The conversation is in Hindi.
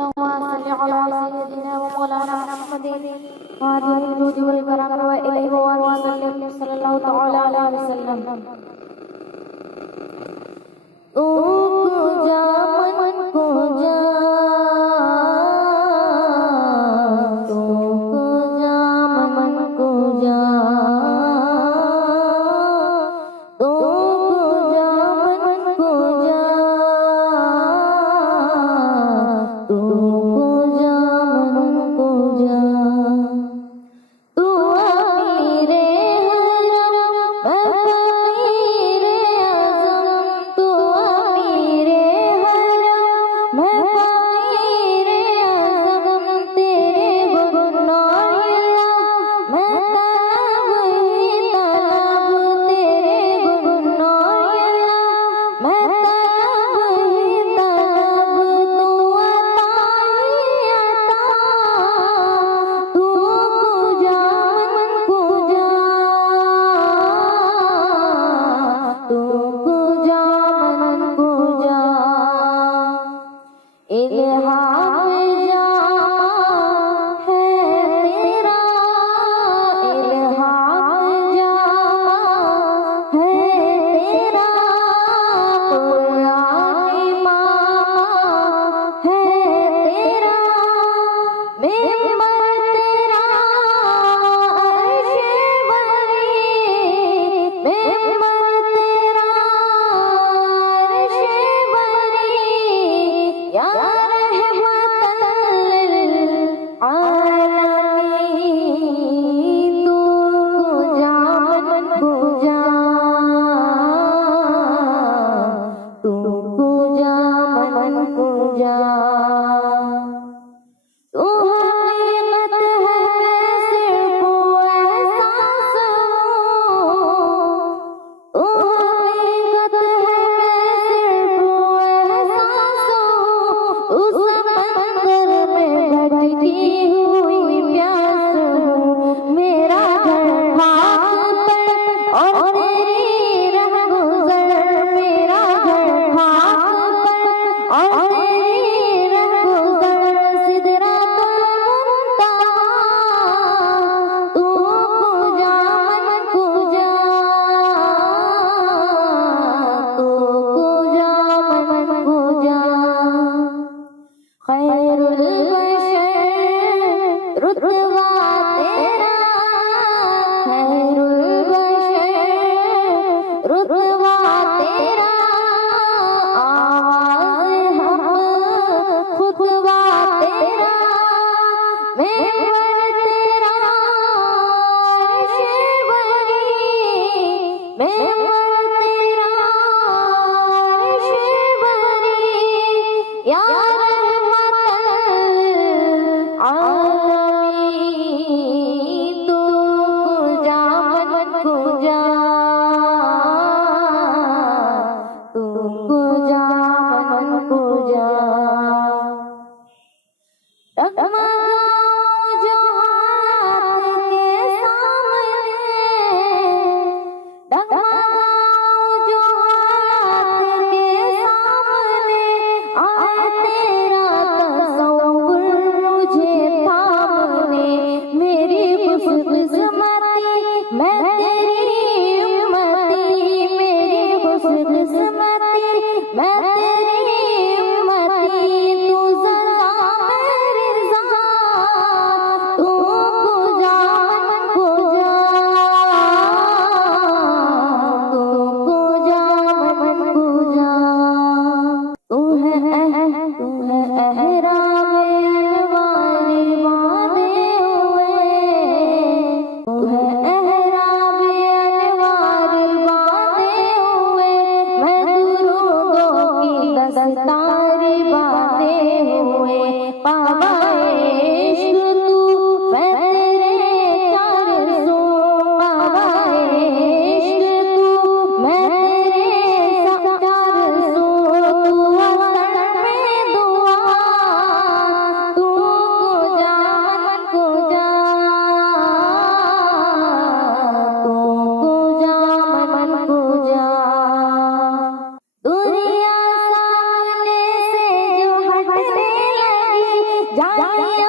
सय्यिदिना व मौलाना मुहम्मदिन वादिल वजूद वल करम व इलैहि व सल्लल्लाहु तआला अलैहि वसल्लम। तू को जा मन को जा, तू को जा मन को जा, तू को जा मन को जा, तू को जा मन को जा। तू अमीरे हरम मैं फकीरे आज़म, तू अमीरे हरम मैं फकीरे आज़म, तेरे गुनाह मैं तलब ही तलब, तेरे गुनाह मैं तलब ही तलब, तू अता ही अता, तू को जा मन को जा, तू को जा मन को जा। इल्हाम जा है तेरा, इल्हाम जा है तेरा, कुरान इमाम है तेरा, मेंबर तेरा अर्शे बरी, मेंबर तेरा अर्शे बरी, या रहमतल लिल आलमीन। तू को जा मन को जा, तू को जा मन को जा। तू हकीकत है सिर्फ एहसास हो, तू हकीकत है सिर्फ एहसास हो, उस समंदर में भटकी हुई प्यास हूँ। मेरा घर खाक पर और तेरी रहगुज़र, मेरा घर खाक पर और तेरी रहगुज़र, सिदरातुल मुंतहा। तू को जा मन को जा, तू को जा मन को जा। खैरुल बशर रुतबा तेरा, खैरुल बशर रुतबा तेरा, आवाज़ हक़ खुतबा तेरा, मेंबर तेरा अर्शे बरी, मेंबर तेरा अर्शे बरी, या रहमतल जानिया